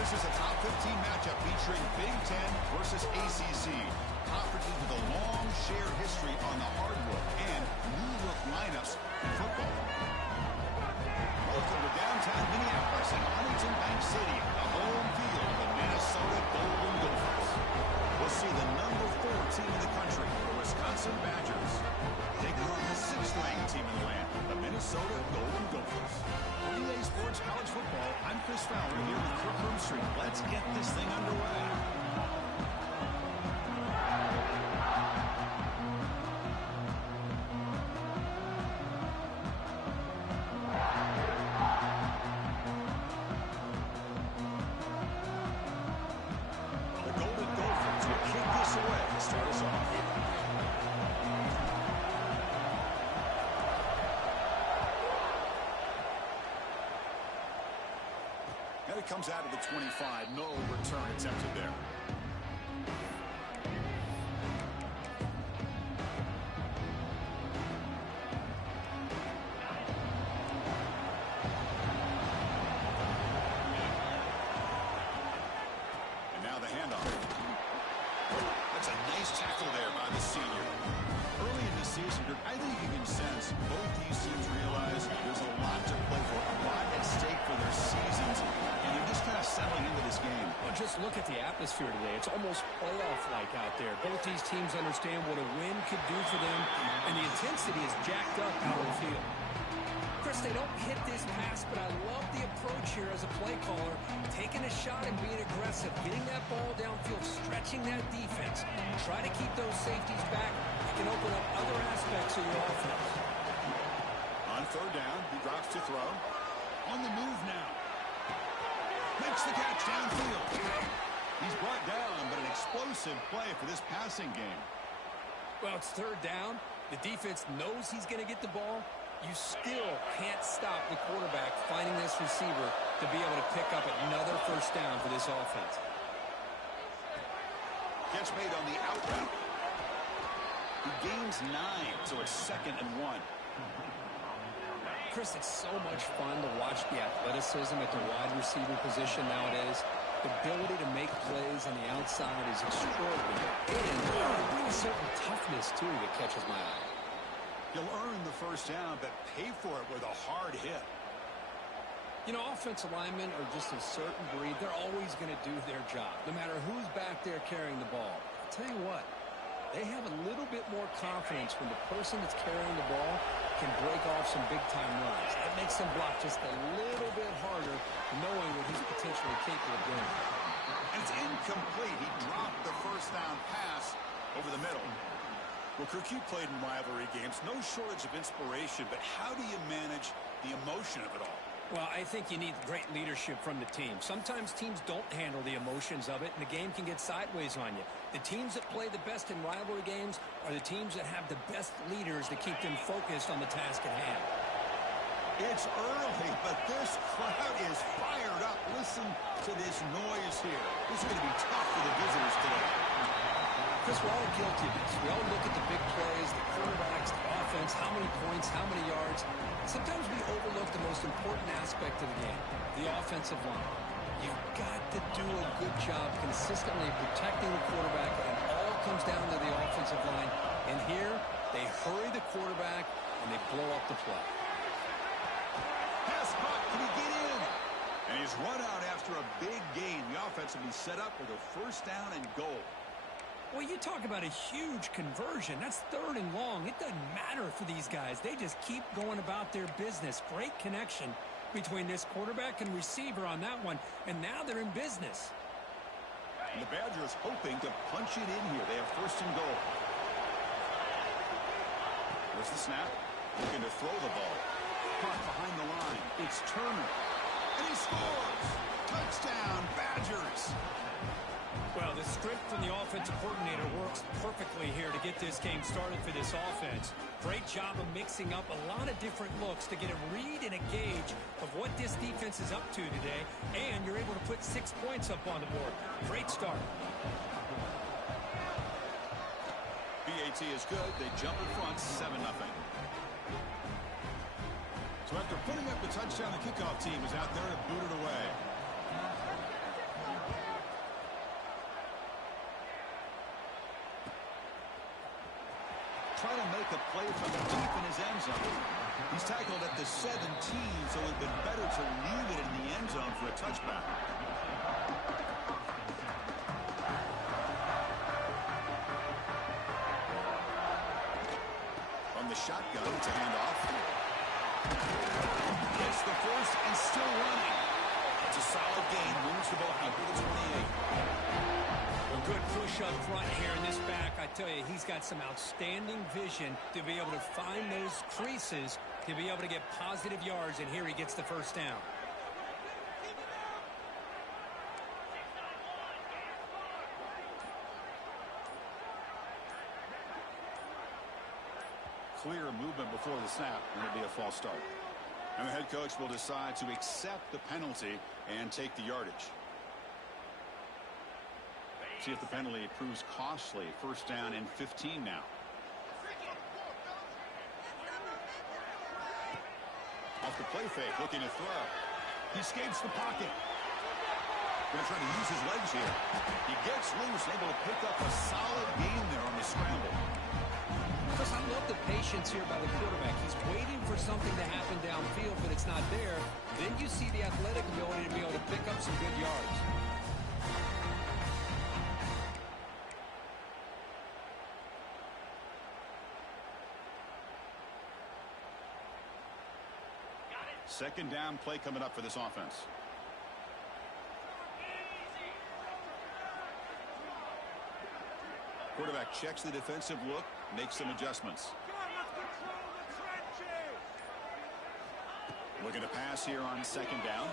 This is a top 15 matchup featuring Big Ten versus ACC. Conferences with a long shared history on the hardwood and new-look lineups in football. Welcome to downtown Minneapolis and Huntington Bank City, the home field of the Minnesota Golden Gophers. We'll see the number 4 team in the country, the Wisconsin Badgers, taking on the 6th-ranked team in the land, the Minnesota Golden Gophers. For EA Sports College Football, I'm Chris Fowler here with Kirk Hermstreet. Let's get this thing underway. Comes out of the 25. No return attempted there. And now the handoff. That's a nice tackle there by the senior. Early in the season, I think you can sense both these teams realize there's a lot to play for, a lot at stake for their seasons. They're just kind of settling into this game. Well, just look at the atmosphere today. It's almost playoff-like out there. Both these teams understand what a win could do for them, and the intensity is jacked up out on the field. Chris, they don't hit this pass, but I love the approach here as a play caller, taking a shot and being aggressive, getting that ball downfield, stretching that defense. Try to keep those safeties back. It can open up other aspects of your offense. On 3rd down, he drops to throw. On the move now. Makes the catch downfield. He's brought down, but an explosive play for this passing game. Well, it's 3rd down. The defense knows he's going to get the ball. You still can't stop the quarterback finding this receiver to be able to pick up another 1st down for this offense. Catch made on the out route. He gains 9, so it's 2nd and 1. Chris, it's so much fun to watch the athleticism at the wide receiver position nowadays. The ability to make plays on the outside is extraordinary. And a certain toughness, too, that catches my eye. He'll earn the 1st down, but pay for it with a hard hit. You know, offensive linemen are just a certain breed. They're always going to do their job, no matter who's back there carrying the ball. I'll tell you what, they have a little bit more confidence when the person that's carrying the ball can break off some big-time runs. That makes them block just a little bit harder, knowing what he's potentially capable of doing. And it's incomplete. He dropped the 1st down pass over the middle. Well, Kirk, you played in rivalry games. No shortage of inspiration, but how do you manage the emotion of it all? Well, I think you need great leadership from the team. Sometimes teams don't handle the emotions of it, and the game can get sideways on you. The teams that play the best in rivalry games are the teams that have the best leaders to keep them focused on the task at hand. It's early, but this crowd is fired up. Listen to this noise here. This is going to be tough for the visitors today. Chris, we're all guilty of this. We all look at the big plays, the quarterbacks, the offense, how many points, how many yards. Sometimes we overlook the most important aspect of the game, the offensive line. You've got to do a good job consistently protecting the quarterback, and it all comes down to the offensive line. And here, they hurry the quarterback, and they blow up the play. Pass caught. Can he get in? And he's run out after a big gain. The offense will be set up with a 1st down and goal. Well, you talk about a huge conversion. That's 3rd and long. It doesn't matter for these guys. They just keep going about their business. Great connection between this quarterback and receiver on that one, and now they're in business. And the Badgers hoping to punch it in here. They have 1st and goal. There's the snap. Looking to throw the ball. Caught behind the line. It's Turner. And he scores! Touchdown, Badgers! Well, the script from the offensive coordinator works perfectly here to get this game started for this offense. Great job of mixing up a lot of different looks to get a read and a gauge of what this defense is up to today, and you're able to put 6 points up on the board. Great start. BAT is good. They jump in front, 7-0. So after putting up the touchdown, the kickoff team is out there to boot it away. trying to make a play from deep in his end zone. He's tackled at the 17, so it would have been better to leave it in the end zone for a touchback. On the shotgun, it's a handoff. Gets the first and still running. It's a solid gain. Moves the ball out to the 28. A good push up front here in this back. I tell you, he's got some outstanding vision to be able to find those creases, to be able to get positive yards, and here he gets the first down. Clear movement before the snap, and it'll be a false start. And the head coach will decide to accept the penalty and take the yardage. See if the penalty proves costly. First down and 15 now. Off the play fake, looking to throw. He escapes the pocket. Going to try to use his legs here. He gets loose, able to pick up a solid gain there on the scramble. Chris, I love the patience here by the quarterback. He's waiting for something to happen downfield, but it's not there. Then you see the athletic ability to be able to pick up some good yards. Second down play coming up for this offense. Quarterback checks the defensive look, makes some adjustments. Looking to pass here on second down.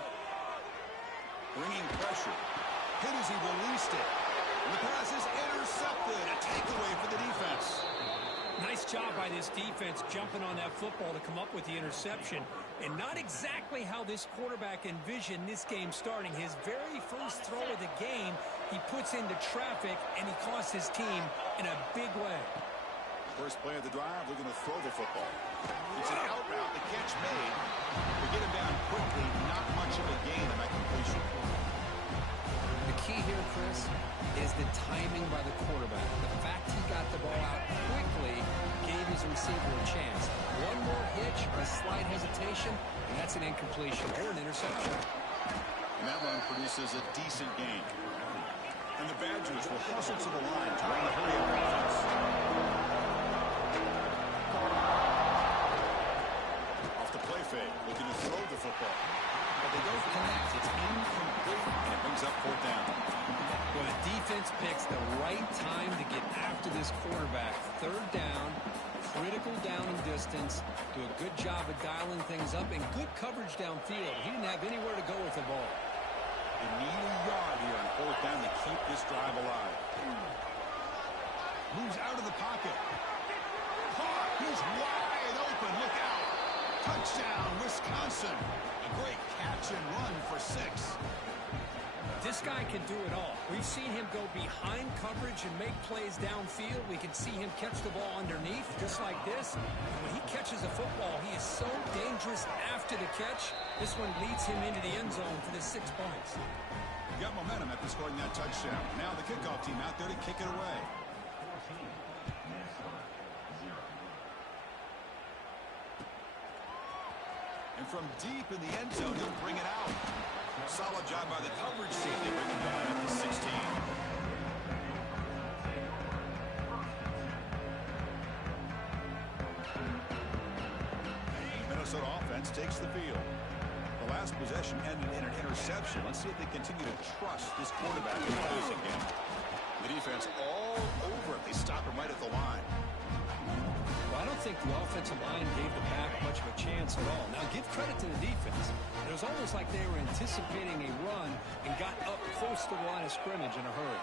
Bringing pressure. Hit as he released it. And the pass is intercepted. A takeaway for the defense. Nice job by this defense jumping on that football to come up with the interception. And not exactly how this quarterback envisioned this game starting. His very first throw of the game, he puts into traffic, and he costs his team in a big way. First play of the drive, they're going to throw the football. It's an out route, the catch made. They get him down quickly, not much of a gain on that completion. The key here, Chris, is the timing by the quarterback. The fact he got the ball out quickly gave his receiver a chance. One more hitch or a slight hesitation, and that's an incompletion or an interception. And that run produces a decent gain. And the Badgers will hustle to the line to run the hurry-up offense. Off the play fake, looking to throw the football. But they don't connect. It's incomplete, and it brings up fourth down. Well, the defense picks the right time to get after this quarterback. Third down, critical down and distance. Do a good job of dialing things up, and good coverage downfield. He didn't have anywhere to go with the ball. They need a yard here on fourth down to keep this drive alive. Moves out of the pocket. Caught. He's wide open. Look out. Touchdown, Wisconsin. A great catch and run for 6. This guy can do it all. We've seen him go behind coverage and make plays downfield. We can see him catch the ball underneath, just like this. And when he catches a football, he is so dangerous after the catch. This one leads him into the end zone for the 6 points. Got momentum after scoring that touchdown. Now the kickoff team out there to kick it away. And from deep in the end zone, he'll bring it out. Solid job by the coverage team. They bring him down at the 16. Minnesota offense takes the field. The last possession ended in an interception. Let's see if they continue to trust this quarterback in the passing game. The defense all over it. They stop him right at the line. Well, I don't think the offensive line gave the back much of a chance at all. Now, give credit to the defense. It was almost like they were anticipating a run and got up close to the line of scrimmage in a hurry.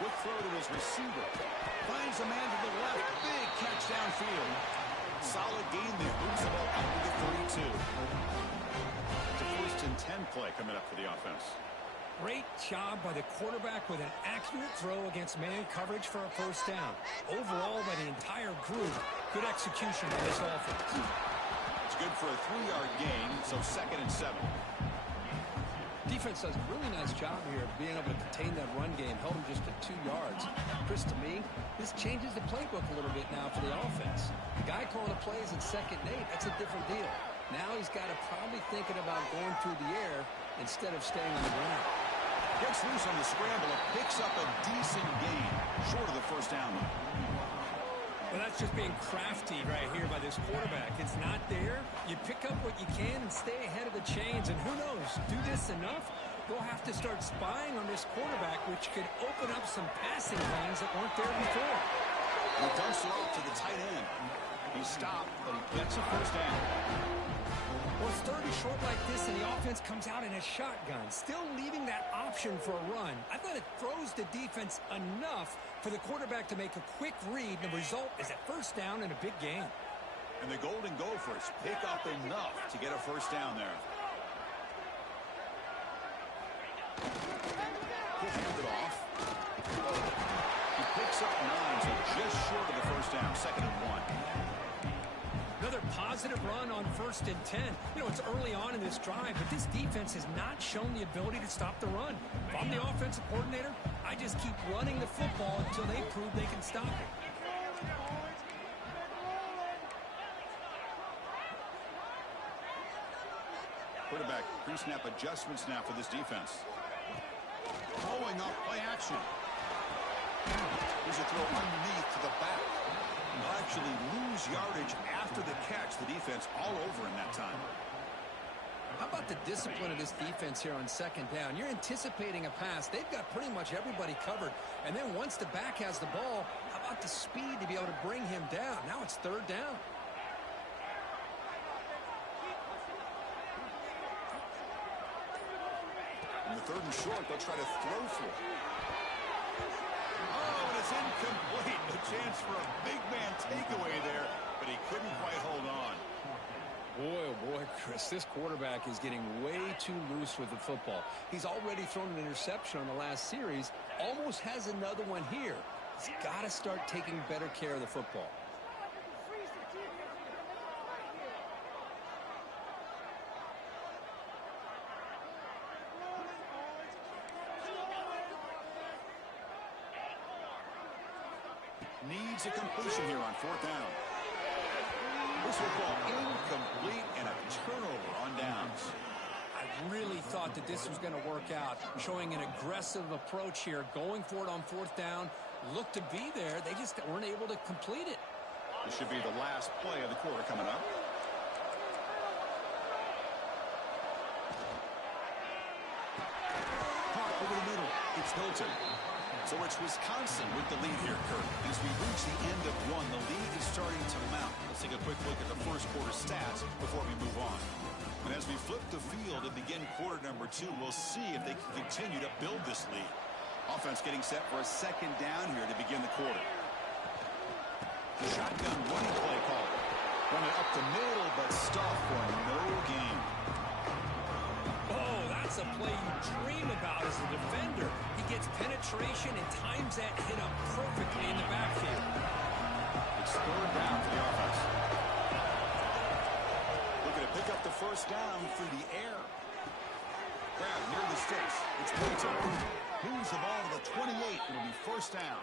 Quick throw to his receiver. Finds a man to the left. Big catch downfield. Solid gain there. Moves the ball out to the 32. It's a first and 10 play coming up for the offense. Great job by the quarterback with an accurate throw against man coverage for a first down. Overall, by the entire group, good execution by this offense. It's good for a 3-yard gain, so second and 7. defense does a really nice job here of being able to contain that run game, held him just to 2 yards. Chris, to me, this changes the playbook a little bit now for the offense. The guy calling the plays at 2nd and 8, that's a different deal. Now he's got to probably thinking about going through the air instead of staying on the ground. Gets loose on the scramble and picks up a decent gain, short of the first down. Well, that's just being crafty right here by this quarterback. It's not there. You pick up what you can and stay ahead of the chains. And who knows, do this enough, they'll have to start spying on this quarterback, which could open up some passing lanes that weren't there before. He dumps it off to the tight end. He stopped, but he gets a first down. Well, it's 3rd and short like this, and the offense comes out in a shotgun, still leaving that option for a run. I thought it throws the defense enough for the quarterback to make a quick read. The result is a first down and a big gain. And the Golden Gophers pick up enough to get a first down there. He'll hand it off. He picks up 9, so just short of the first down, 2nd and 1. Another positive run on 1st and 10. You know, it's early on in this drive, but this defense has not shown the ability to stop the run. If I'm the offensive coordinator, I just keep running the football until they prove they can stop it. Quarterback pre-snap adjustments now for this defense. Blowing up play action. Here's a throw underneath to the back. They'll actually lose yardage after the catch. The defense all over in that time. How about the discipline of this defense here on 2nd down? You're anticipating a pass. They've got pretty much everybody covered. And then once the back has the ball, how about the speed to be able to bring him down? Now it's 3rd down. In the 3rd and short, they'll try to throw for it. Oh, and it's incomplete. A chance for a big man takeaway there, but he couldn't quite hold on. Boy, oh boy, Chris, this quarterback is getting way too loose with the football. He's already thrown an interception on the last series, almost has another one here. He's got to start taking better care of the football. Needs a completion here on 4th down. This will fall incomplete and a turnover on downs. I really thought that this was going to work out, showing an aggressive approach here, going for it on 4th down. Looked to be there. They just weren't able to complete it. This should be the last play of the quarter coming up. Caught over the middle. It's Hilton. So it's Wisconsin with the lead here, Kirk. As we reach the end of 1, the lead is starting to mount. Let's take a quick look at the first quarter stats before we move on. And as we flip the field and begin quarter number 2, we'll see if they can continue to build this lead. Offense getting set for a 2nd down here to begin the quarter. The shotgun running play call. Run it up the middle, but stop for no gain. Oh, that's a play you dream about as a defender. He gets penetration and times that hit up perfectly in the backfield. It's 3rd down for the offense. Looking to pick up the first down through the air. Grab near the sticks. It's Hilton. Moves the ball to the 28. It'll be first down.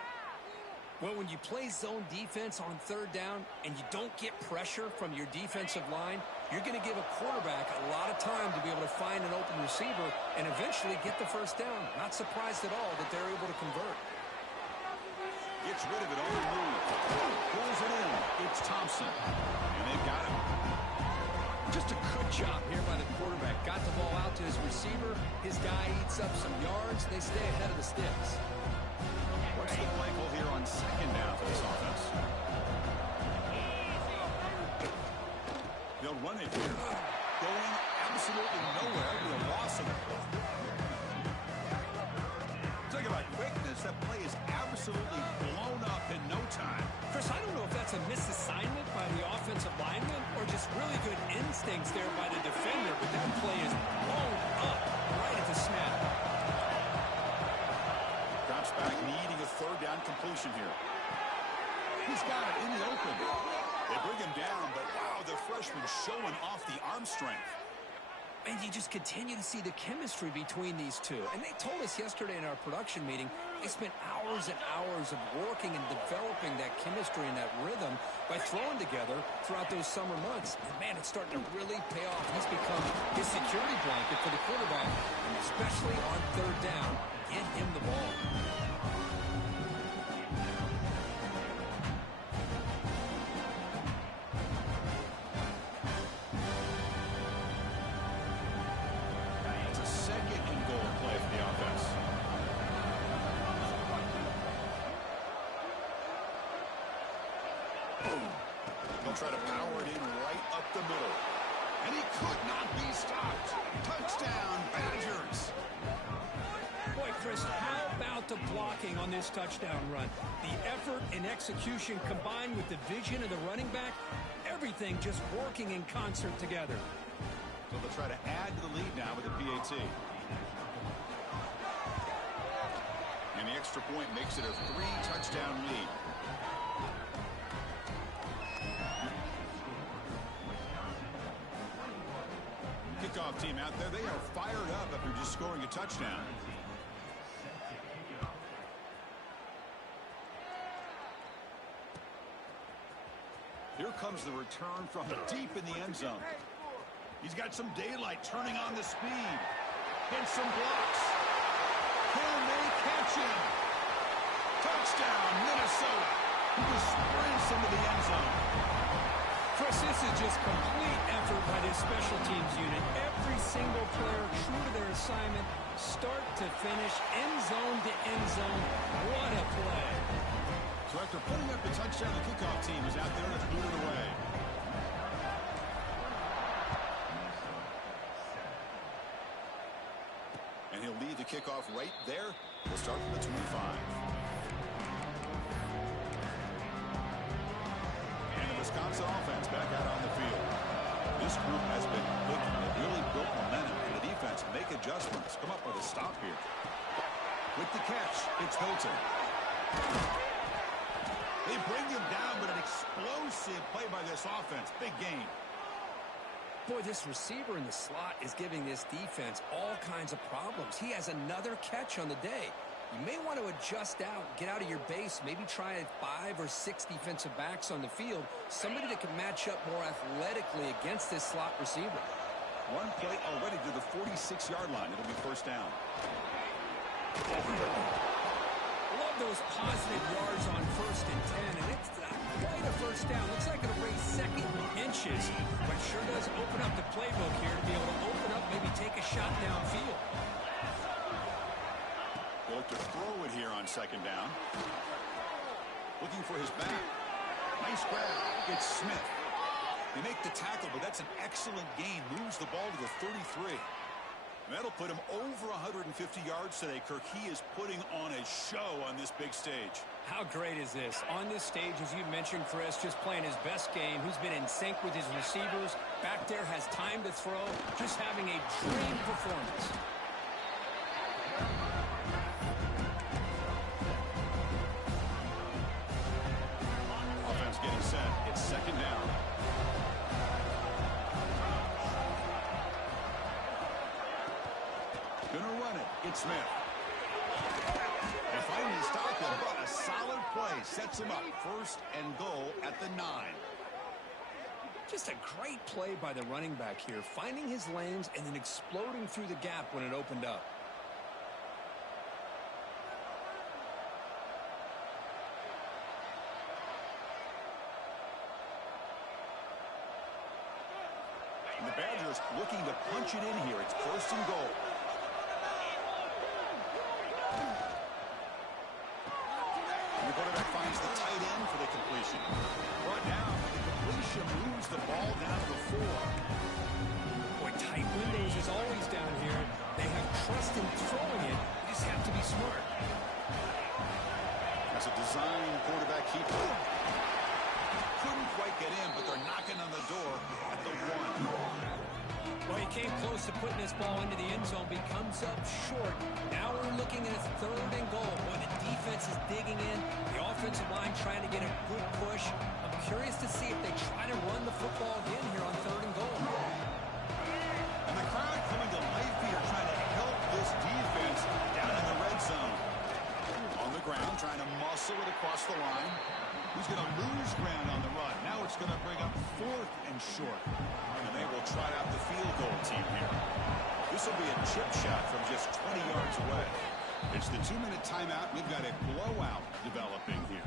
Well, when you play zone defense on 3rd down and you don't get pressure from your defensive line, you're going to give a quarterback a lot of time to be able to find an open receiver and eventually get the first down. Not surprised at all that they're able to convert. Gets rid of it on the move. Pulls it in. It's Thompson. And they've got him. Just a good job here by the quarterback. Got the ball out to his receiver. His guy eats up some yards. They stay ahead of the sticks. What's the play call here on 2nd down for this offense? They'll run it here. Going absolutely nowhere with a loss of it. Talk about quickness. That play is absolutely blown up in no time. Chris, I don't know if that's a misassignment by the offensive lineman or just really good instincts there by the defender, but that play is blown up right at the snap. Drops back, needing a 3rd down completion here. He's got it in the open. They bring him down, but wow, the freshman showing off the arm strength. And you just continue to see the chemistry between these two. And they told us yesterday in our production meeting, they spent hours and hours of working and developing that chemistry and that rhythm by throwing together throughout those summer months. And, man, it's starting to really pay off. He's become his security blanket for the quarterback, especially on third down. Get him the ball. Try to power it in right up the middle. And he could not be stopped. Touchdown, Badgers. Boy, Chris, how about the blocking on this touchdown run? The effort and execution combined with the vision of the running back, everything just working in concert together. So they'll try to add to the lead now with the PAT. And the extra point makes it a 3-touchdown lead. Kickoff team out there, they are fired up after just scoring a touchdown. Here comes the return from deep in the end zone. He's got some daylight turning on the speed. And some blocks. Can they catch him? Touchdown, Minnesota. He sprints into the end zone. Chris, this is just complete effort by this special teams unit. Every single player true to their assignment, start to finish, end zone to end zone. What a play. So after putting up the touchdown, the kickoff team is out there and it's booted away. And he'll lead the kickoff right there. We'll start from the 25. Wisconsin offense back out on the field. This group has been clicking. They've really built momentum, and the defense make adjustments. Come up with a stop here. With the catch, it's Hilton. They bring him down, but an explosive play by this offense. Big gain. Boy, this receiver in the slot is giving this defense all kinds of problems. He has another catch on the day. You may want to adjust out, get out of your base, maybe try 5 or 6 defensive backs on the field, somebody that can match up more athletically against this slot receiver. One play already to the 46-yard line. It'll be first down. Love those positive yards on 1st and 10, and it's not quite a first down. Looks like it'll raise second inches, but sure does open up the playbook here to be able to open up, maybe take a shot downfield. They'll look to throw it here on second down. Looking for his back. Nice grab. It's Smith. They make the tackle, but that's an excellent gain. Moves the ball to the 33. And that'll put him over 150 yards today, Kirk. He is putting on a show on this big stage. How great is this? On this stage, as you mentioned, Chris, just playing his best game. He's been in sync with his receivers. Back there, has time to throw. Just having a dream performance. Offense getting set. It's second down. Gonna run it. It's Smith. They finally stop him, but a solid play sets him up. First and goal at the 9. Just a great play by the running back here, finding his lanes and then exploding through the gap when it opened up. And the Badgers looking to punch it in here. It's first and goal. And the quarterback finds the tight end for the completion. Brought down, but the completion moves the ball down to the 4. Boy, tight windows is always down here. They have trust in throwing it. You just have to be smart. That's a design quarterback keeper. Couldn't quite get in, but they're knocking on the door at the 1. Well, he came close to putting this ball into the end zone, but he comes up short. Now we're looking at a third and goal. Boy, the defense is digging in. The offensive line trying to get a good push. I'm curious to see if they try to run the football again here on third and goal. And the crowd trying to muscle it across the line. He's going to lose ground on the run. Now it's going to bring up 4th and short. And they will trot out the field goal team here. This will be a chip shot from just 20 yards away. It's the 2-minute timeout. We've got a blowout developing here.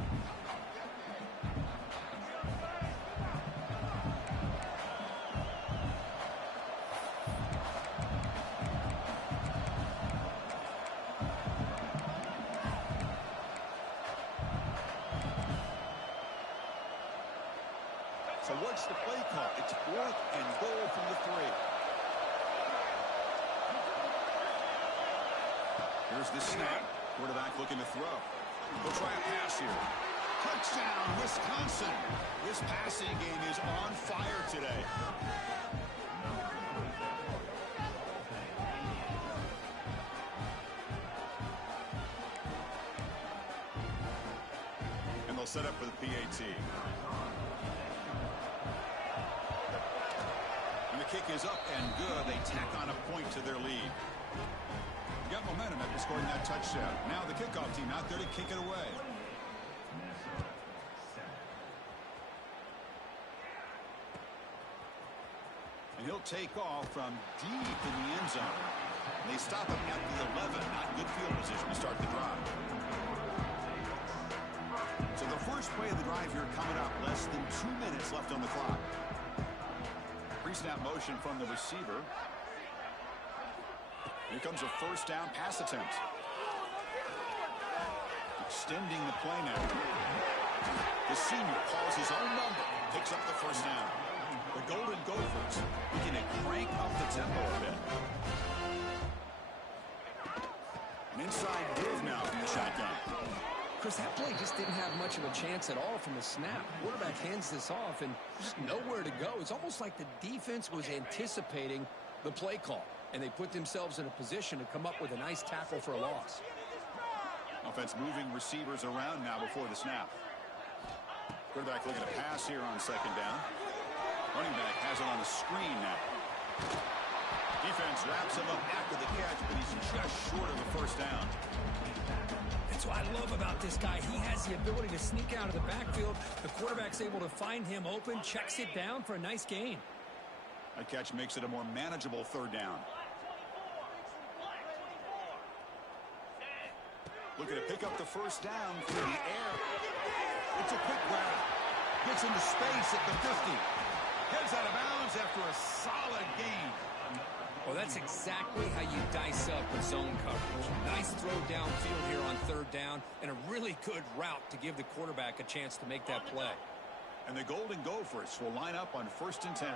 So what's the play call? It's 4th and goal from the 3. Here's the snap. Quarterback looking to throw. He'll try a pass here. Touchdown, Wisconsin. This passing game is on fire today. And they'll set up for the PAT. And the kick is up and good. They tack on a point to their lead. Got momentum after scoring that touchdown. Now the kickoff team out there to kick it away. And he'll take off from deep in the end zone. They stop him at the 11. Not good field position to start the drive. So the first play of the drive here coming up. Less than 2 minutes left on the clock. Pre-snap motion from the receiver. Here comes a first down pass attempt. Extending the play now. The senior calls his own number. Picks up the first down. The Golden Gophers looking to crank up the tempo a bit. An inside give now from the shotgun. Chris, that play just didn't have much of a chance at all from the snap. Quarterback hands this off and just nowhere to go. It's almost like the defense was anticipating the play call, and they put themselves in a position to come up with a nice tackle for a loss. Offense moving receivers around now before the snap. Quarterback looking to pass here on second down. Running back has it on the screen now. Defense wraps him up after the catch, but he's just short of the first down. That's what I love about this guy. He has the ability to sneak out of the backfield. The quarterback's able to find him open, checks it down for a nice gain. That catch makes it a more manageable third down. Looking to pick up the first down through the air. It's a quick grab. Gets into space at the 50. Heads out of bounds after a solid gain. Well, that's exactly how you dice up a zone coverage. Nice throw downfield here on third down, and a really good route to give the quarterback a chance to make that play. And the Golden Gophers will line up on 1st and 10.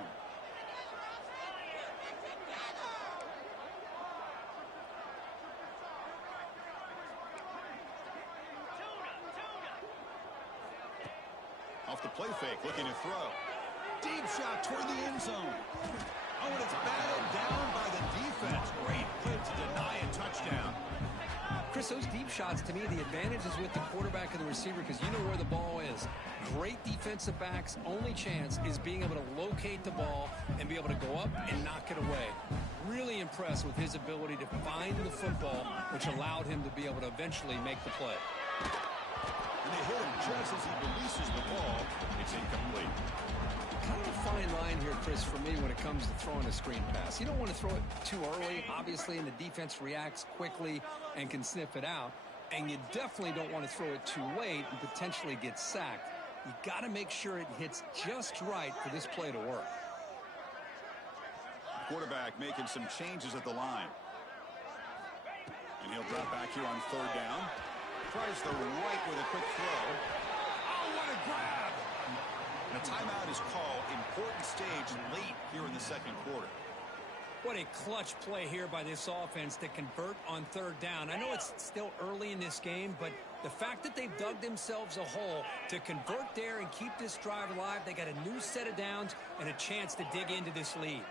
Off the play fake, looking to throw. Deep shot toward the end zone. Oh, and it's batted down by the defense. Great hit to deny a touchdown. Chris, those deep shots, to me, the advantage is with the quarterback and the receiver because you know where the ball is. Great defensive backs, only chance is being able to locate the ball and be able to go up and knock it away. Really impressed with his ability to find the football, which allowed him to be able to eventually make the play. And they hit him just as he releases the ball. It's incomplete. Kind of a fine line here, Chris, for me when it comes to throwing a screen pass. You don't want to throw it too early, obviously, and the defense reacts quickly and can sniff it out. And you definitely don't want to throw it too late and potentially get sacked. You got to make sure it hits just right for this play to work. Quarterback making some changes at the line. And he'll drop back here on third down. Tries the right with a quick throw. Oh, what a grab! And a timeout is called. Important stage late here in the second quarter. What a clutch play here by this offense to convert on third down. I know it's still early in this game, but the fact that they've dug themselves a hole to convert there and keep this drive alive, they got a new set of downs and a chance to dig into this lead.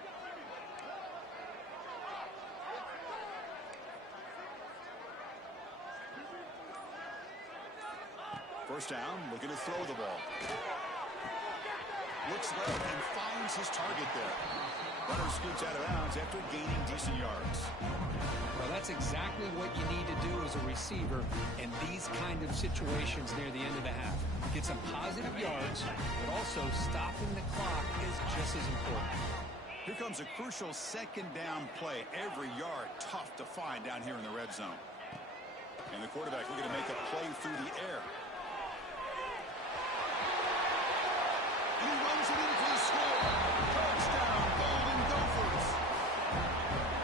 First down, looking to throw the ball. Looks left and finds his target there. Runner scoots out of bounds after gaining decent yards. Well, that's exactly what you need to do as a receiver in these kind of situations near the end of the half. Get some positive yards, but also stopping the clock is just as important. Here comes a crucial second down play. Every yard tough to find down here in the red zone. And the quarterback looking to make a play through the air. And he runs it in for the score. Touchdown, Golden Gophers.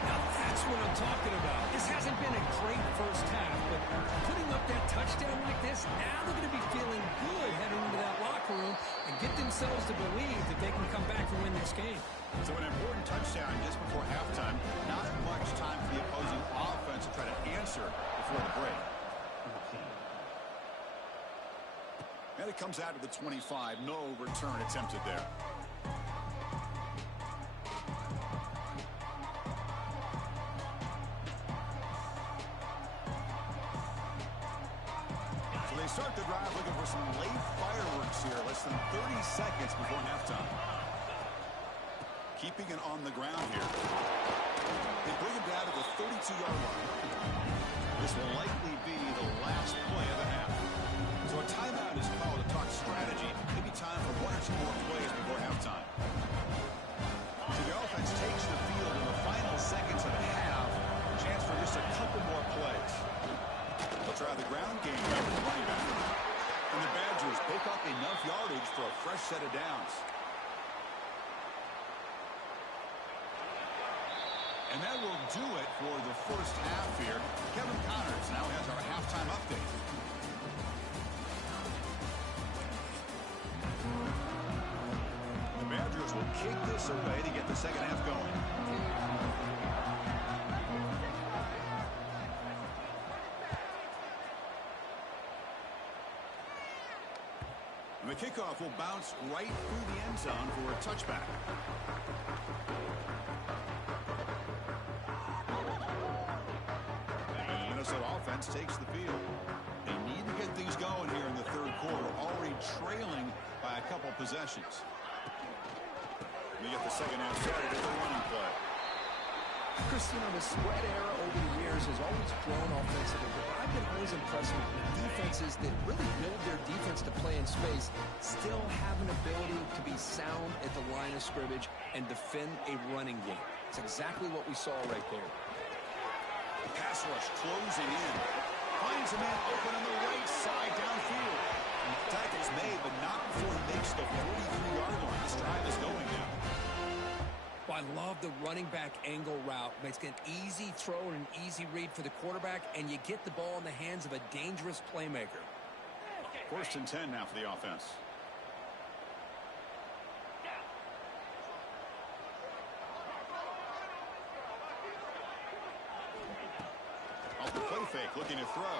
Now that's what I'm talking about. This hasn't been a great first half, but putting up that touchdown like this, now they're going to be feeling good heading into that locker room and get themselves to believe that they can come back and win this game. So an important touchdown just before halftime. Not much time for the opposing offense to try to answer before the break. And it comes out to the 25. No return attempted there. So they start the drive looking for some late fireworks here. Less than 30 seconds before halftime. Keeping it on the ground here. They bring him down to the 32-yard line. This will likely be the last play of the half. So a timeout is called to talk strategy. Maybe time for one or two more plays before halftime. So the offense takes the field in the final seconds of the half. Chance for just a couple more plays. They'll try the ground game here with the running back. And the Badgers pick up enough yardage for a fresh set of downs. And that will do it for the first half here. Kevin Connors now has our halftime update. The Badgers will kick this away to get the second half going. And the kickoff will bounce right through the end zone for a touchback. Minnesota offense takes the field. They need to get things going here in the third quarter, already trailing by a couple possessions. We get the second half started at the running play. Chris, the spread era over the years has always grown offensively, but I've been always impressed with defenses that really build their defense to play in space, still have an ability to be sound at the line of scrimmage and defend a running game. It's exactly what we saw right there. Pass rush closing in. Finds a man open on the right side downfield. Tackle's made, but not before he makes the 43-yard line. This drive is going now. Well, I love the running back angle route. Makes it an easy throw and an easy read for the quarterback, and you get the ball in the hands of a dangerous playmaker. First and 10 now for the offense. Off the play fake, looking to throw.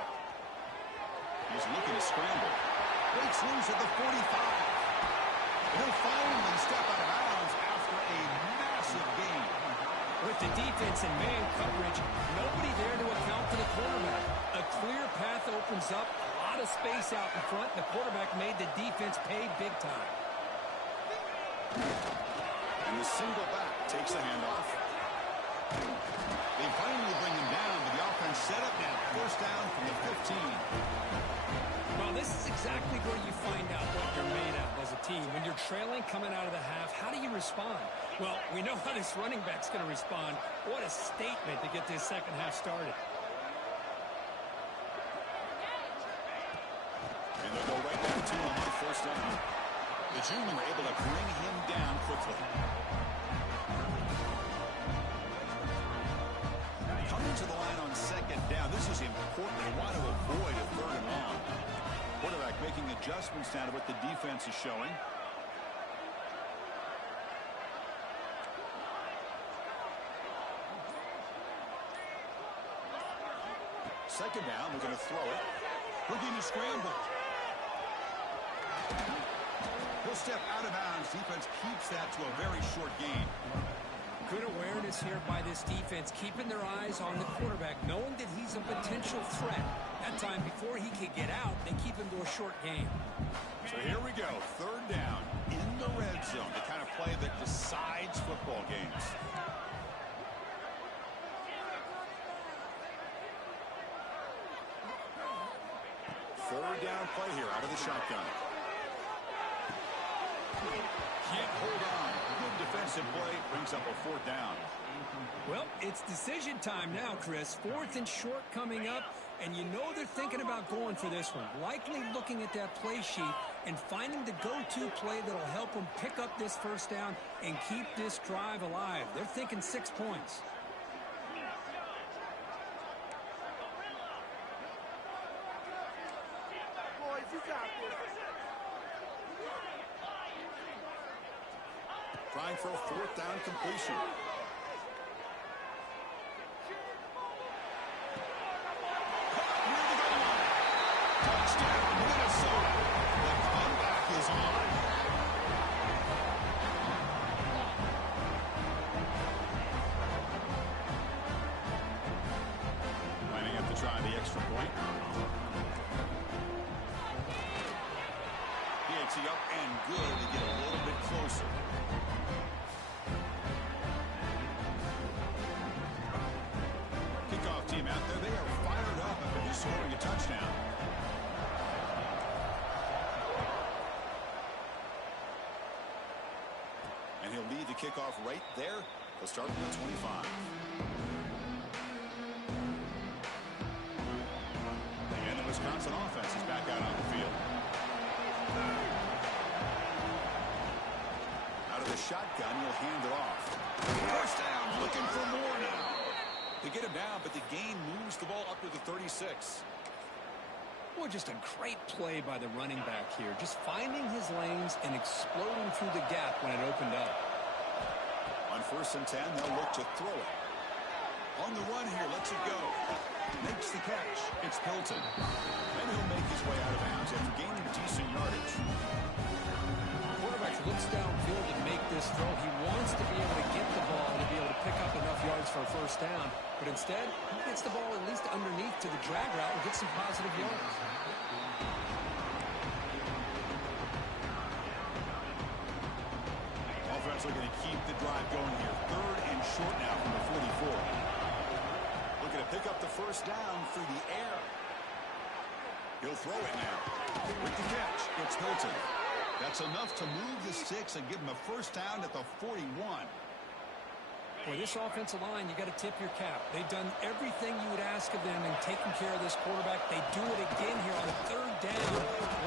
He's looking to scramble. Breaks loose at the 45. And he'll finally step out of bounds after a massive gain. With the defense and man coverage, nobody there to account for the quarterback. A clear path opens up, a lot of space out in front. The quarterback made the defense pay big time. And the single back takes the handoff. They finally bring him down, but the offense set up now. First down from the 15. Well, this is exactly where you find out what you're made of as a team. When you're trailing coming out of the half, how do you respond? Well, we know how this running back's going to respond. What a statement to get this second half started. And they'll go right back to him on the first down. The junior able to bring him down quickly. Coming to the line on second down. This is important. They want to avoid a third and long. Quarterback making adjustments now to what the defense is showing. Second down, we're going to throw it. Looking to scramble. He'll step out of bounds. Defense keeps that to a very short gain. Good awareness here by this defense, keeping their eyes on the quarterback, knowing that he's a potential threat. That time, before he could get out, they keep him to a short game. So here we go, third down in the red zone, the kind of play that decides football games. Third down play here out of the shotgun. Can't hold on. Good defensive play, brings up a fourth down. Well, it's decision time now, Chris. Fourth and short coming up, and you know they're thinking about going for this one. Likely looking at that play sheet and finding the go-to play that'll help them pick up this first down and keep this drive alive. They're thinking 6 points. Boys, you got this. Trying for a fourth down completion. Touchdown, Minnesota. The comeback is on. Lining up to try the extra point. He up and good to get a little bit closer. Kickoff team out there. They are fired up after just scoring a touchdown. And he'll lead the kickoff right there. They'll start from the 25. And the Wisconsin offense is back out on the field. Out of the shotgun, he'll hand it off. First down, looking for more now. They get him down, but the gain moves the ball up to the 36. Boy, just a great play by the running back here. Just finding his lanes and exploding through the gap when it opened up. On 1st and 10, they'll look to throw it. On the run here, lets it go. Makes the catch. It's Pilton. Then he'll make his way out of bounds after gaining decent yardage. Quarterback looks downfield to make this throw. He wants to be able to get the ball to be able to pick up enough yards for a first down. But instead, he gets the ball at least underneath to the drag route and gets some positive yards. Offense looking to keep the drive going here. Third and short now from the 44. Looking to pick up the first down through the air. He'll throw it now. With the catch, it's Hilton. That's enough to move the sticks and give him a first down at the 41. Boy, this offensive line, you got to tip your cap. They've done everything you would ask of them in taking care of this quarterback. They do it again here on a third down,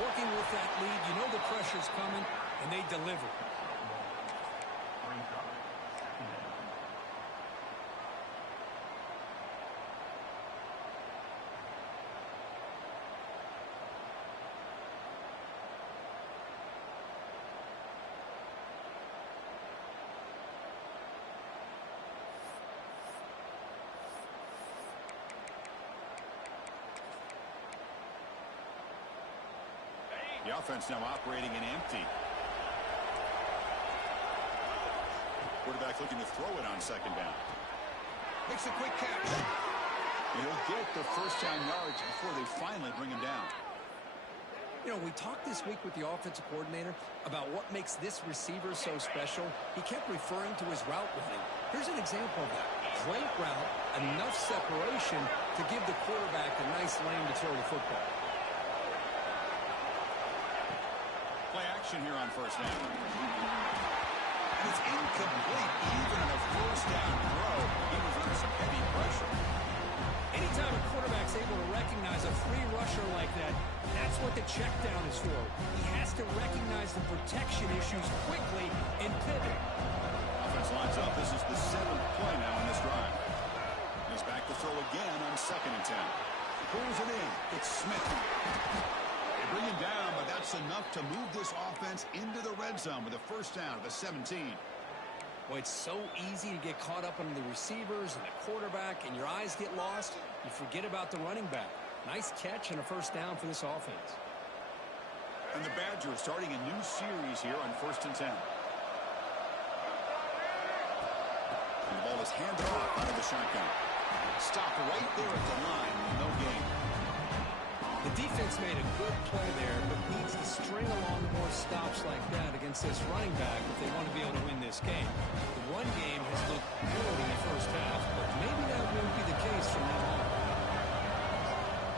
working with that lead. You know the pressure's coming, and they deliver. The offense now operating in empty. Quarterback looking to throw it on second down. Makes a quick catch. He'll get the first down yards before they finally bring him down. You know, we talked this week with the offensive coordinator about what makes this receiver so special. He kept referring to his route running. Here's an example of that. Great route, enough separation to give the quarterback a nice lane to throw the football. Play action here on first down. And it's incomplete. Even on a first down throw, he was under some heavy pressure. Anytime a quarterback's able to recognize a free rusher like that, that's what the check down is for. He has to recognize the protection issues quickly and pivot. Offense lines up. This is the 7th play now in this drive. He's back to throw again on 2nd and 10. Pulls it in. It's Smith. They bring him down, but that's enough to move this offense into the red zone with a first down at the 17. Boy, it's so easy to get caught up on the receivers and the quarterback, and your eyes get lost. You forget about the running back. Nice catch and a first down for this offense. And the Badgers starting a new series here on 1st and 10. was handed off out of the shotgun. Stopped right there at the line. No gain. The defense made a good play there, but needs to string along more stops like that against this running back if they want to be able to win this game. The run game has looked good in the first half, but maybe that won't be the case from now on.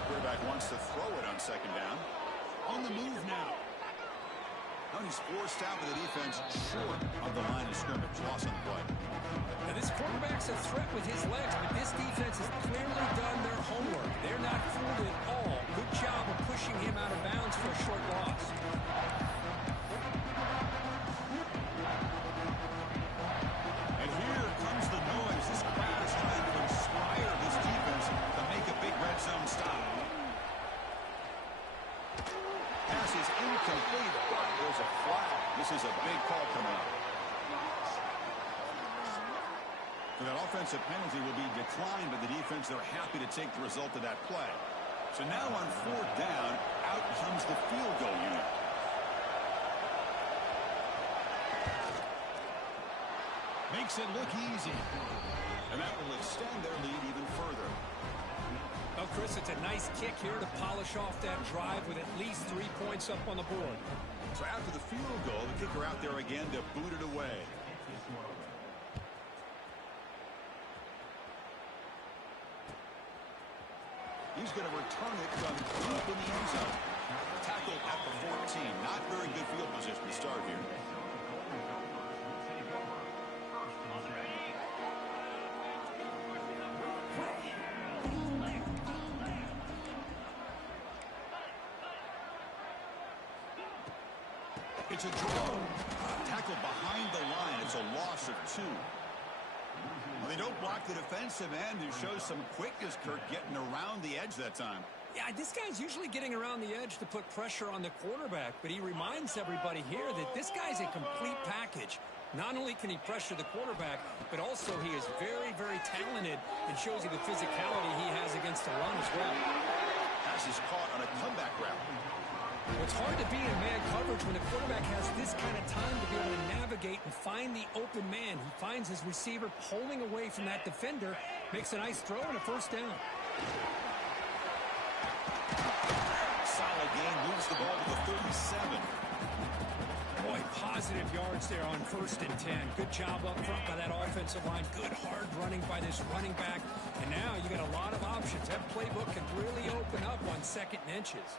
Quarterback wants to throw it on second down. On the move now. Now he's forced out with the defense short of the line of scrimmage. Loss on the play. Now this quarterback's a threat with his legs, but this defense has clearly done their homework. They're not fooled at all. Good job of pushing him out of bounds for a short loss. And here comes the noise. This crowd is trying to inspire this defense to make a big red zone stop. Pass is incomplete, but there's a flag. This is a big call coming up. So that offensive penalty will be declined by the defense. They're happy to take the result of that play. So now on fourth down, out comes the field goal unit. Makes it look easy. And that will extend their lead even further. Well, Chris, it's a nice kick here to polish off that drive with at least 3 points up on the board. So after the field goal, the kicker out there again to boot it away. He's going to return it from deep in the end zone. Tackled at the 14. Not very good field position to start here. It's a draw. Tackled behind the line. It's a loss of 2. Well, they don't block the defensive end, who shows some quickness, Kirk, getting around the edge that time. Yeah, this guy's usually getting around the edge to put pressure on the quarterback, but he reminds everybody here that this guy's a complete package. Not only can he pressure the quarterback, but also he is very, very talented and shows you the physicality he has against the run as well. Pass is caught on a comeback route. It's hard to be in man coverage when the quarterback has this kind of time to be able to navigate and find the open man. He finds his receiver pulling away from that defender, makes a nice throw and a first down. Solid gain, moves the ball to the 37. Boy, positive yards there on 1st and 10. Good job up front by that offensive line. Good hard running by this running back. And now you got a lot of options. That playbook can really open up on 2nd and inches.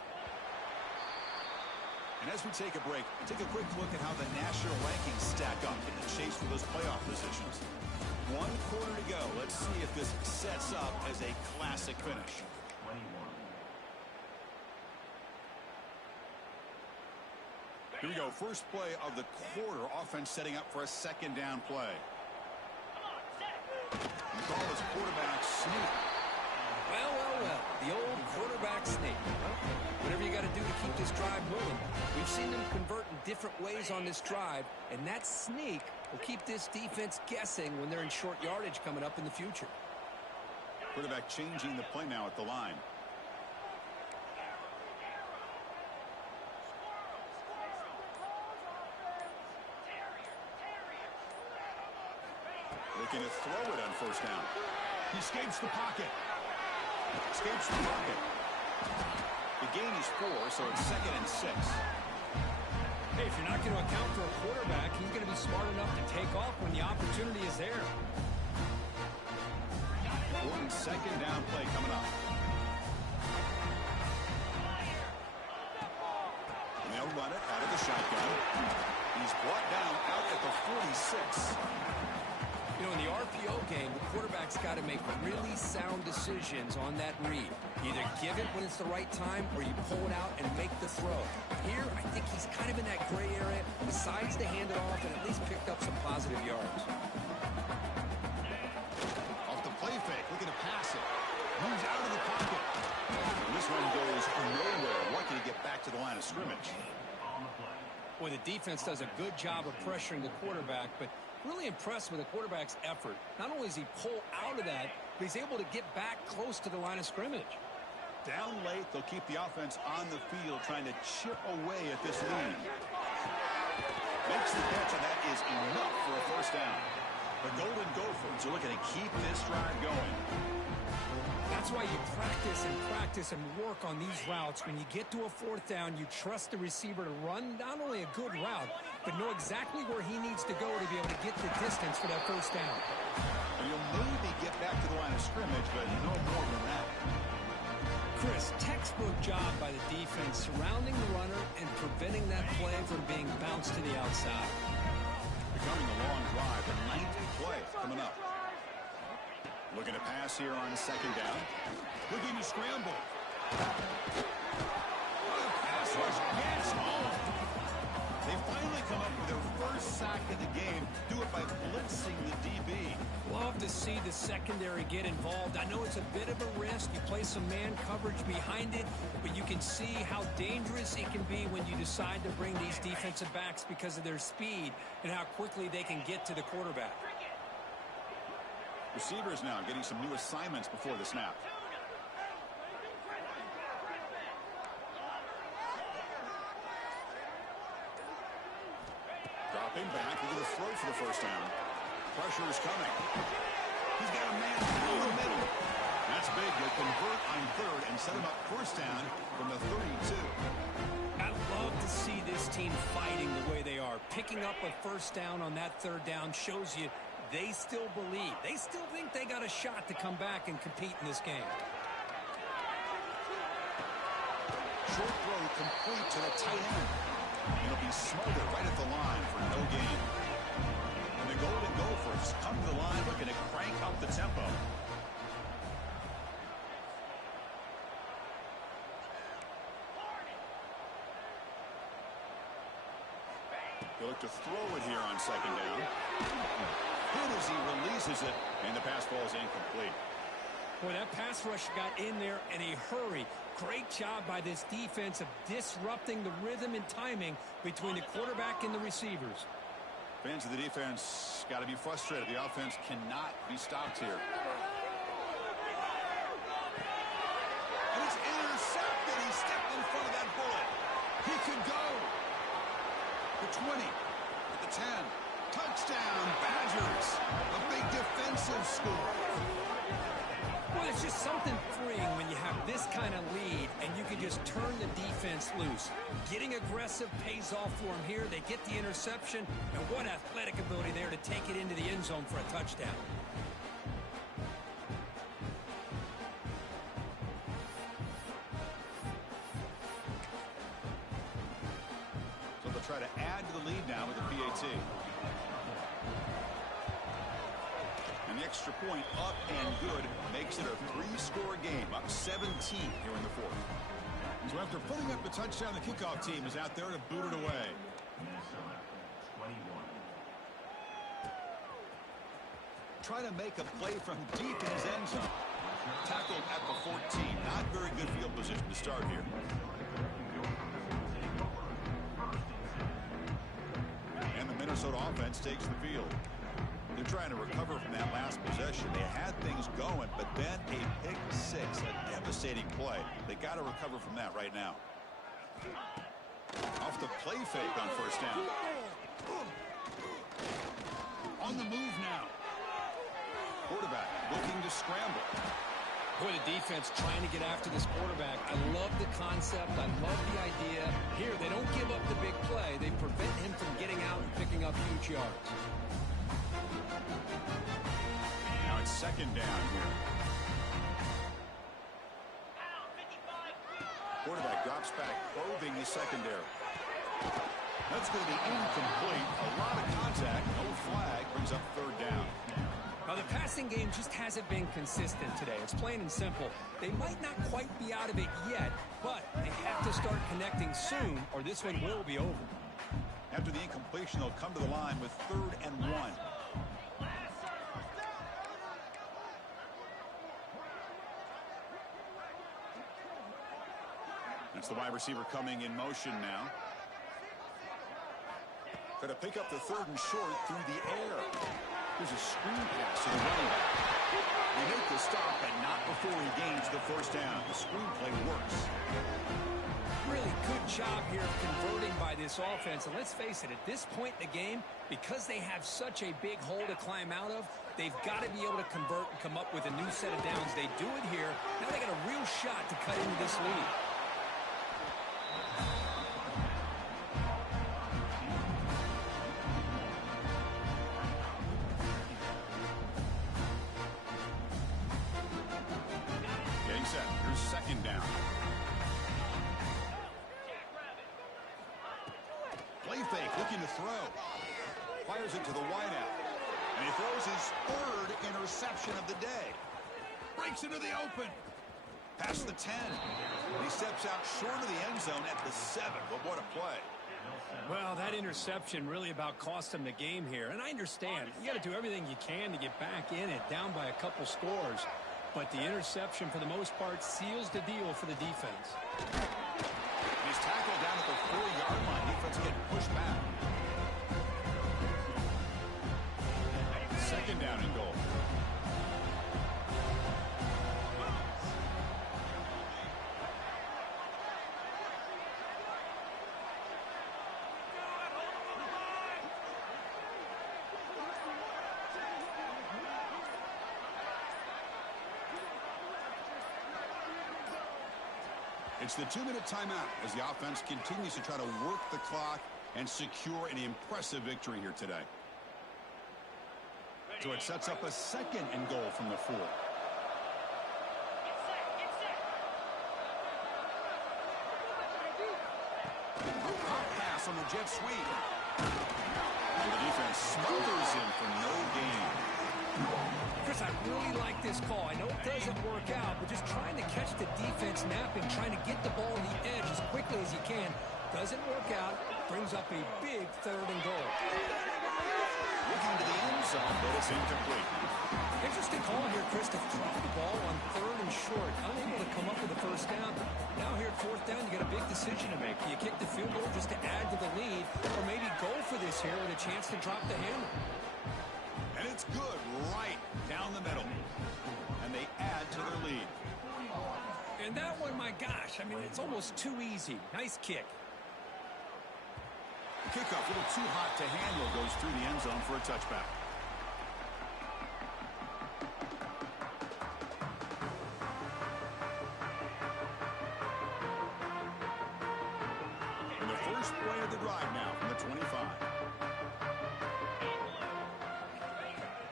And as we take a break, take a quick look at how the national rankings stack up in the chase for those playoff positions. 1 quarter to go. Let's see if this sets up as a classic finish. Here we go. First play of the quarter. Offense setting up for a 2nd down play. The call is quarterback sneak. Well, well, well. The old quarterback sneak. Whatever you got to do to keep this drive moving. We've seen them convert in different ways on this drive, and that sneak will keep this defense guessing when they're in short yardage coming up in the future. Quarterback changing the play now at the line. Looking to throw it on 1st down. He escapes the pocket. Escapes the pocket. The gain is 4, so it's 2nd and 6. Hey, if you're not going to account for a quarterback, he's going to be smart enough to take off when the opportunity is there. Important 2nd down play coming up. And they'll run it out of the shotgun. He's brought down out at the 46. You know, in the RPO game, the quarterback's got to make really sound decisions on that read. Either give it when it's the right time or you pull it out and make the throw. Here, I think he's kind of in that gray area, decides to hand it off and at least picked up some positive yards. Off the play fake, looking to pass it. Moves out of the pocket. And this one goes nowhere. Lucky to get back to the line of scrimmage. Boy, the defense does a good job of pressuring the quarterback, but really impressed with the quarterback's effort. Not only does he pull out of that, but he's able to get back close to the line of scrimmage. Down late, they'll keep the offense on the field trying to chip away at this lead. Makes the catch, and that is enough for a 1st down. The Golden Gophers are looking to keep this drive going. That's why you practice and work on these routes. When you get to a fourth down, you trust the receiver to run not only a good route, but know exactly where he needs to go to be able to get the distance for that first down. And you'll maybe get back to the line of scrimmage, but no more than that. Chris, textbook job by the defense surrounding the runner and preventing that play from being bounced to the outside. Becoming a long drive, the 9th play coming up. Looking to pass here on second down. Looking to scramble. What a pass rush gets home. They finally come up with their first sack of the game. Do it by blitzing the DB. Love to see the secondary get involved. I know it's a bit of a risk. You play some man coverage behind it, but you can see how dangerous it can be when you decide to bring these defensive backs because of their speed and how quickly they can get to the quarterback. Receivers now getting some new assignments before the snap. Dropping back, looking to throw for the first down. Pressure is coming. He's got a man through the middle. That's big. They convert on third and set him up first down from the 32. I love to see this team fighting the way they are. Picking up a first down on that third down shows you they still believe. They still think they got a shot to come back and compete in this game. Short throw complete to the tight end. It'll be smothered right at the line for no gain. And the Golden Gophers come to the line looking to crank up the tempo. They look to throw it here on second down. Hit as he releases it, and the pass ball is incomplete. Boy, that pass rush got in there in a hurry. Great job by this defense of disrupting the rhythm and timing between the quarterback and the receivers. Fans of the defense got to be frustrated. The offense cannot be stopped here. And it's intercepted. He stepped in front of that bullet. He could go. The 20, the 10. Touchdown, Badgers. A big defensive score. Well, it's just something freeing when you have this kind of lead and you can just turn the defense loose. Getting aggressive pays off for them here. They get the interception, and what athletic ability there to take it into the end zone for a touchdown. So they'll try to add to the lead now with the PAT. An extra point up and good makes it a 3-score game, up 17 here in the fourth. So after putting up the touchdown, the kickoff team is out there to boot it away. Try to make a play from deep in his end zone. Tackled at the 14. Not very good field position to start here. And the Minnesota offense takes the field. They're trying to recover from that last possession. They had things going, but then a pick six, a devastating play. They got to recover from that right now. Off the play fake on first down. On the move now. Quarterback looking to scramble. Boy, the defense trying to get after this quarterback. I love the concept. I love the idea. Here, they don't give up the big play. They prevent him from getting out and picking up huge yards. Now it's second down here. Quarterback drops back, probing the secondary. That's going to be incomplete. A lot of contact, no flag, brings up third down. Now, the passing game just hasn't been consistent today. It's plain and simple. They might not quite be out of it yet, but they have to start connecting soon, or this one will be over. After the incompletion, they'll come to the line with 3rd and 1. That's the wide receiver coming in motion now. Going to pick up the 3rd and short through the air. There's a screen pass to the running back. They make the stop, but not before he gains the first down. The screen play works. Really good job here of converting by this offense. And let's face it, at this point in the game, because they have such a big hole to climb out of, they've got to be able to convert and come up with a new set of downs. They do it here. Now they got a real shot to cut into this lead. Getting set. Here's second down. Play fake, looking to throw. Fires it to the wideout. And he throws his third interception of the day. Breaks into the open. Past the 10. He steps out short of the end zone at the 7. But what a play. Well, that interception really about cost them the game here. And I understand. You got to do everything you can to get back in it, down by a couple scores. But the interception, for the most part, seals the deal for the defense. He's tackled down at the 4-yard line. Defense getting pushed back. Second down and goal. It's the 2-minute timeout as the offense continues to try to work the clock and secure an impressive victory here today. So it sets up a second and goal from the 4. Pop pass on the jet sweep. And the defense smothers him for no gain. Chris, I really like this call. I know it doesn't work out, but just trying to catch the defense napping, trying to get the ball on the edge as quickly as you can. Doesn't work out. Brings up a big third and goal. Looking to the end zone, but it's incomplete. Interesting call here, Chris, to throw the ball on third and short. Unable to come up with a first down. Now here at fourth down, you got a big decision to make. Do you kick the field goal just to add to the lead, or maybe go for this here with a chance to drop the hammer? And it's good right down the middle. And they add to their lead. And that one, my gosh, I mean, it's almost too easy. Nice kick. The kickoff, a little too hot to handle, goes through the end zone for a touchback. And the first play of the drive now from the 25.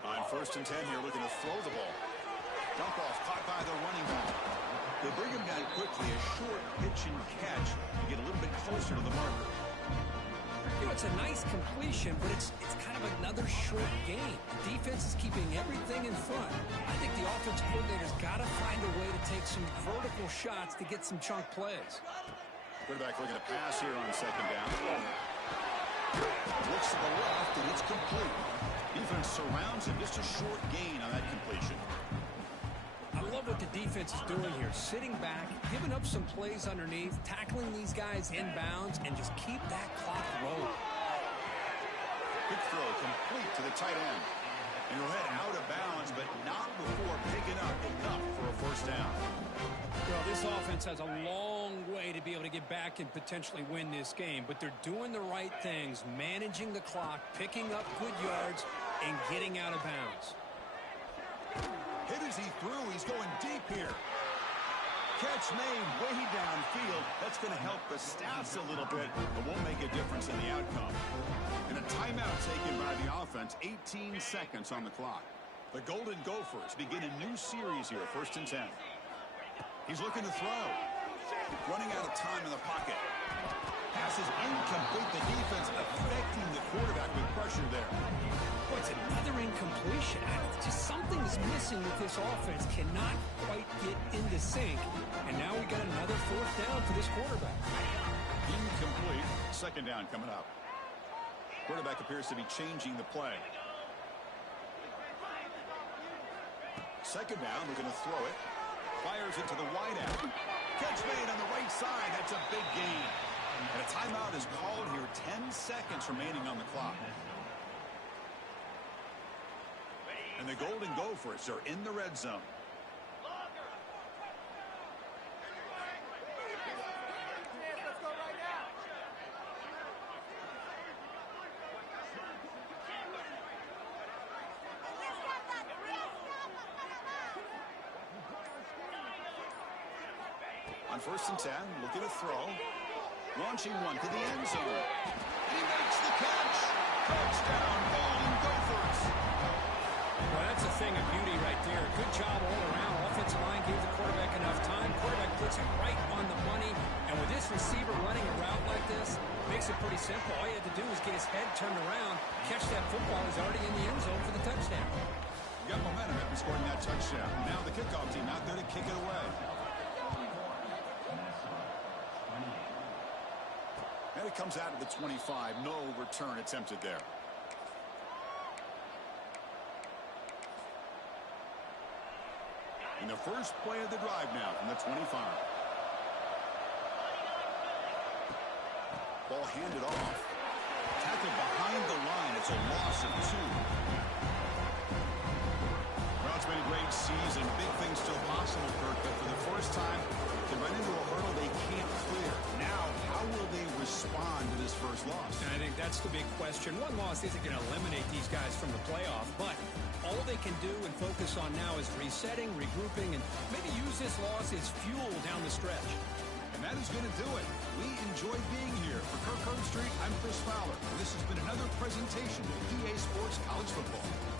On first and 10 here, looking to throw the ball. Dump off, caught by the running back. They bring him down quickly, a short pitch and catch to get a little bit closer to the marker. You know, it's a nice completion, but it's kind of another short game. The defense is keeping everything in front. I think the offensive coordinator's got to find a way to take some vertical shots to get some chunk plays. Quarterback looking to pass here on second down. Looks to the left, and it's complete. Defense surrounds him. Just a short gain on that completion. I love what the defense is doing here. Sitting back, giving up some plays underneath, tackling these guys inbounds, and just keep that clock rolling. Quick throw complete to the tight end. And he'll head out of bounds, but not before picking up enough for a first down. Well, this offense has a long way to be able to get back and potentially win this game, but they're doing the right things, managing the clock, picking up good yards, and getting out of bounds. Hit as he threw. He's going deep here. Catch made way downfield. That's going to help the stats a little bit, but won't make a difference in the outcome. And a timeout taken by the offense. 18 seconds on the clock. The Golden Gophers begin a new series here, first and 10. He's looking to throw. Running out of time in the pocket. Pass is incomplete. The defense affecting the quarterback with pressure there. Well, it's another incompletion. Just something is missing with this offense. Cannot quite get into sync. And now we got another fourth down for this quarterback. Incomplete. Second down coming up. Quarterback appears to be changing the play. Second down, looking to throw it. Fires it to the wideout. Catch made on the right side. That's a big gain. And a timeout is called here. 10 seconds remaining on the clock. And the Golden Gophers are in the red zone. On 1st and 10, looking to throw. Launching one to the end zone. He makes the catch. Touchdown, Golden Gophers. Well, that's a thing of beauty right there. Good job all around. Offensive line gave the quarterback enough time. Quarterback puts it right on the money. And with this receiver running a route like this, makes it pretty simple. All you had to do is get his head turned around, catch that football. He's already in the end zone for the touchdown. You got momentum after scoring that touchdown. Now the kickoff team out there to kick it away. And it comes out of the 25. No return attempted there. In the first play of the drive now from the 25. Ball handed off. Tackled behind the line. It's a loss of 2. Well, it's been a great season. Big things still possible, Kirk, but for the first time, they run into a hurdle they can't clear. Now, how will they respond to this first loss? And I think that's the big question. One loss isn't going to eliminate these guys from the playoff, but all they can do and focus on now is resetting, regrouping, and maybe use this loss as fuel down the stretch. And that is going to do it. We enjoyed being here. For Kirk Herbstreit, I'm Chris Fowler. And this has been another presentation of EA Sports College Football.